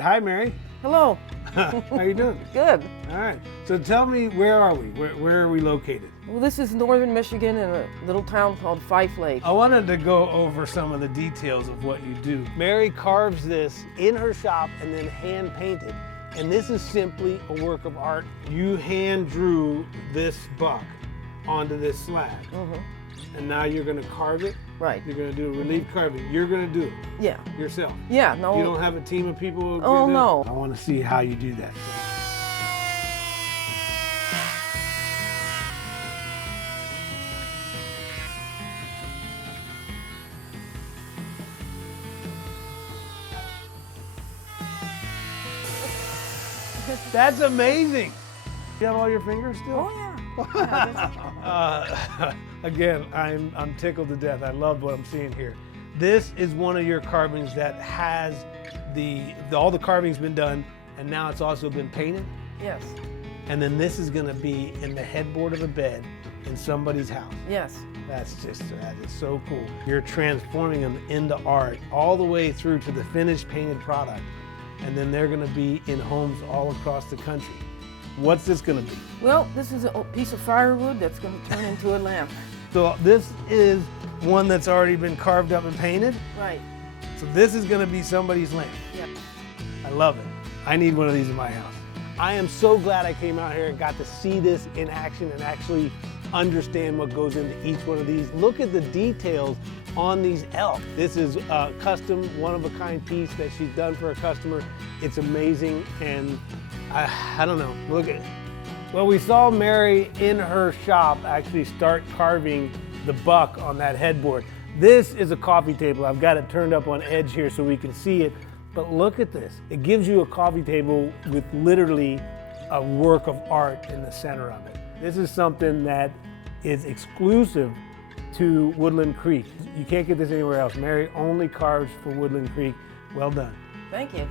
Hi, Mary. Hello. How you doing? Good. All right. So tell me, where are we? Where are we located? Well, this is northern Michigan in a little town called Fife Lake. I wanted to go over some of the details of what you do. Mary carves this in her shop and then hand painted. And this is simply a work of art. You hand drew this buck onto this slab. And now you're going to carve it. Right. You're going to do a relief carving. You're going to do it Yeah. yourself. Yeah, no. You don't have a team of people who Oh, do that? no. I want to see how you do that. That's amazing. You have all your fingers still? Oh, yeah. Again, I'm tickled to death. I love what I'm seeing here. This is one of your carvings that has all the carving's been done, and now it's also been painted. Yes. And then this is going to be in the headboard of a bed in somebody's house. Yes. That is so cool. You're transforming them into art all the way through to the finished painted product. And then they're going to be in homes all across the country. What's this going to be? Well, this is a piece of firewood that's going to turn into a lamp. So this is one that's already been carved up and painted. Right. So this is going to be somebody's lamp. Yeah. I love it. I need one of these in my house. I am so glad I came out here and got to see this in action and actually understand what goes into each one of these. Look at the details on these elk. This is a custom, one-of-a-kind piece that she's done for a customer. It's amazing, and I don't know, look at it. Well, we saw Mary in her shop actually start carving the buck on that headboard. This is a coffee table. I've got it turned up on edge here so we can see it, but look at this. It gives you a coffee table with literally a work of art in the center of it. This is something that is exclusive to Woodland Creek. You can't get this anywhere else. Mary only carves for Woodland Creek. Well done. Thank you.